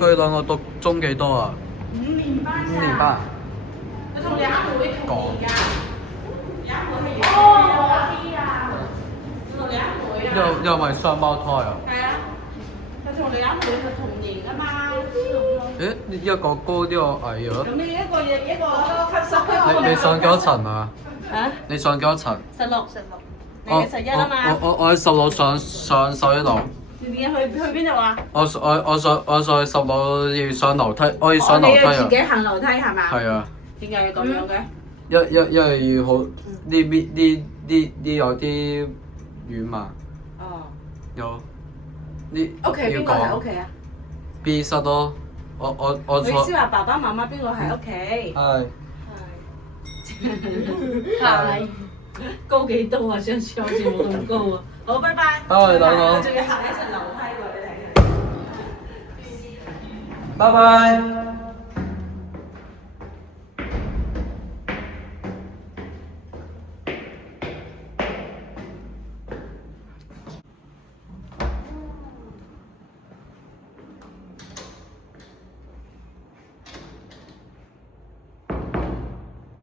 佢兩個讀中幾多啊？5年班5年班。佢同你阿妹同年㗎，你阿妹係哦，我知啊。佢同你阿妹啊。又咪雙胞胎啊？係啊，佢同你阿妹係同年㗎嘛。誒，一個高啲個矮咗。咁你一個級數。你上幾多層啊？啊？你上幾多層？16。你係11啊嘛？我喺16上11樓。你點去邊度啊？我上去10樓要上樓梯，我要上樓梯你要自己啊！行樓梯係嘛？係啊，點解要咁樣嘅？因為要好呢有啲遠嘛，哦。有呢屋企邊個喺屋企啊？ B 室咯，我我意坐思話爸爸媽媽邊個喺屋企？係係。高幾多啊？上次好似冇咁高啊！好，拜拜。拜拜，我仲要行一層樓梯喎，你睇下。拜拜。